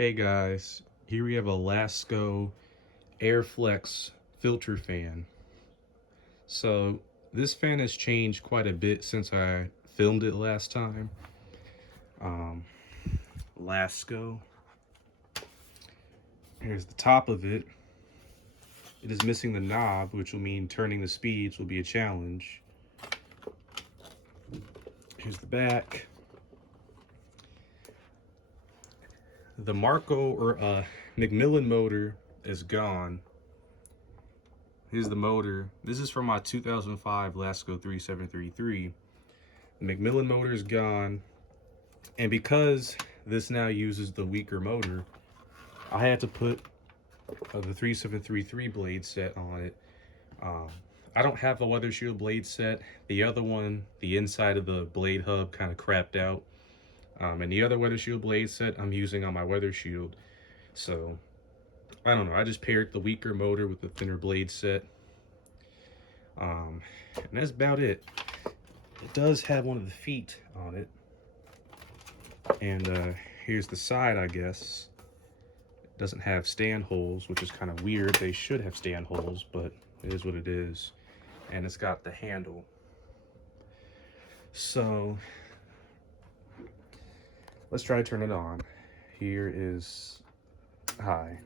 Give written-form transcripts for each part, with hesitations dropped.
Hey guys, here we have a Lasko Airflex filter fan. So this fan has changed quite a bit since I filmed it last time. Um, Lasko. Here's the top of it. It is missing the knob, which will mean turning the speeds will be a challenge. Here's the back. The Marco or McMillan motor is gone. Here's the motor. This is from my 2005 Lasko 3733. The McMillan motor is gone, and because this now uses the weaker motor, I had to put the 3733 blade set on it. I don't have a weather shield blade set. The other one, the inside of the blade hub kind of crapped out. And the other weather shield blade set I'm using on my weather shield. So, I don't know. I just paired the weaker motor with the thinner blade set. And that's about it. It does have one of the feet on it. And here's the side, I guess. It doesn't have stand holes, which is kind of weird. They should have stand holes, but it is what it is. And it's got the handle. So let's try to turn it on. Here is high.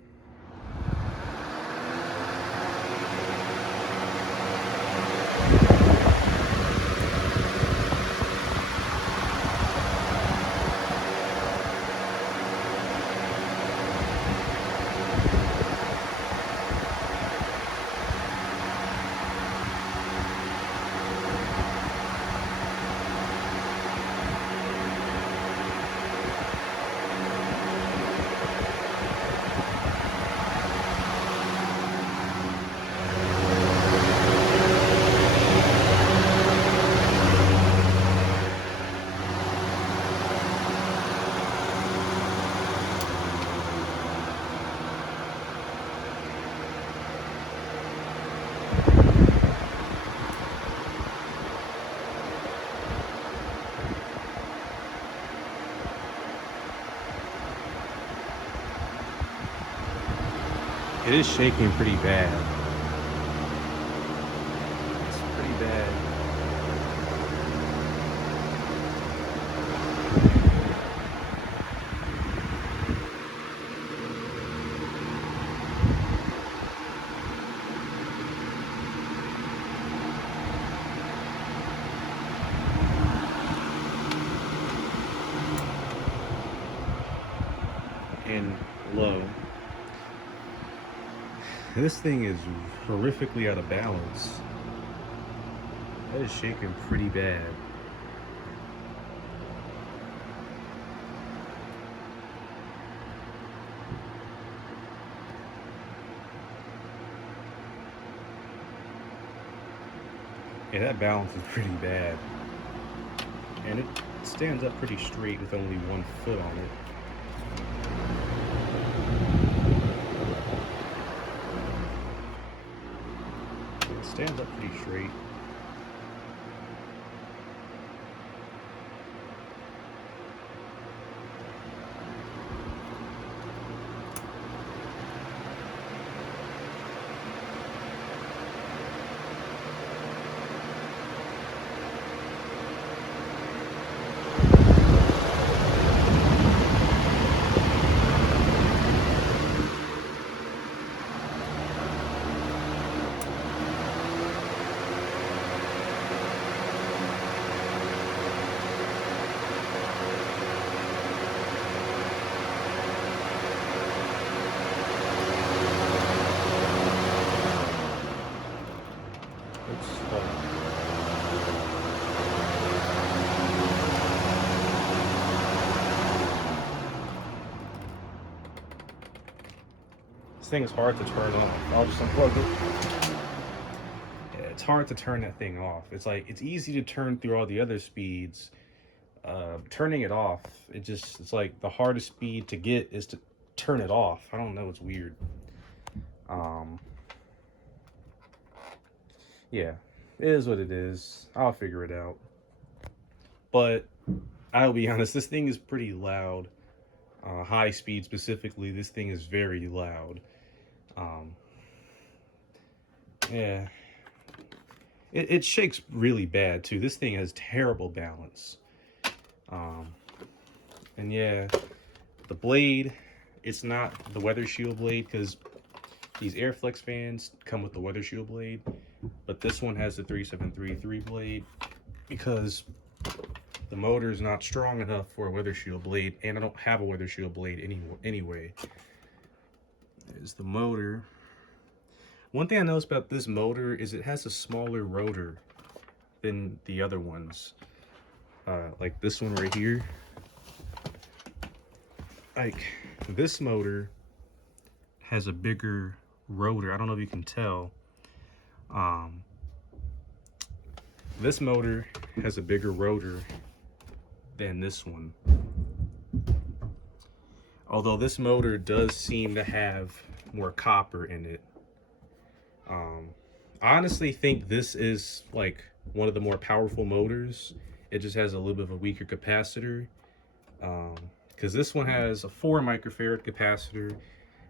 It is shaking pretty bad. It's pretty bad. And low. This thing is horrifically out of balance. That is shaking pretty bad. Yeah, that balance is pretty bad. And it stands up pretty straight with only one foot on it. It stands up pretty straight. It's This thing is hard to turn off. I'll just unplug it. Yeah, it's hard to turn that thing off. It's like, it's easy to turn through all the other speeds. Turning it off, it's like the hardest speed to get is to turn it off. I don't know, it's weird. Yeah, it is what it is. I'll figure it out. But I'll be honest, this thing is pretty loud. high speed specifically, this thing is very loud. Yeah, it shakes really bad too. This thing has terrible balance. And yeah, the blade, it's not the Weather Shield blade, because these Airflex fans come with the Weather Shield blade, but this one has the 3733 blade because the motor is not strong enough for a Weather Shield blade, and I don't have a Weather Shield blade anyway. There's the motor. One thing I noticed about this motor is it has a smaller rotor than the other ones. Like this one right here. Like this motor has a bigger rotor. I don't know if you can tell. This motor has a bigger rotor than this one. Although this motor does seem to have more copper in it. I honestly think this is like one of the more powerful motors. It just has a little bit of a weaker capacitor. Because this one has a 4 microfarad capacitor.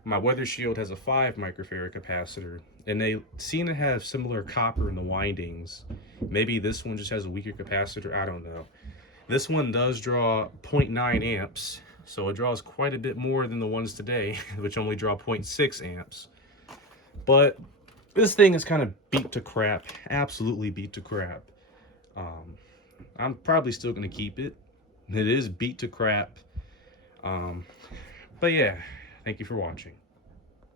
My Weather Shield has a 5 microfarad capacitor. And they seem to have similar copper in the windings. Maybe this one just has a weaker capacitor. I don't know. This one does draw 0.9 amps. So it draws quite a bit more than the ones today, which only draw 0.6 amps. But this thing is kind of beat to crap. Absolutely beat to crap. I'm probably still going to keep it. It is beat to crap. But yeah, thank you for watching.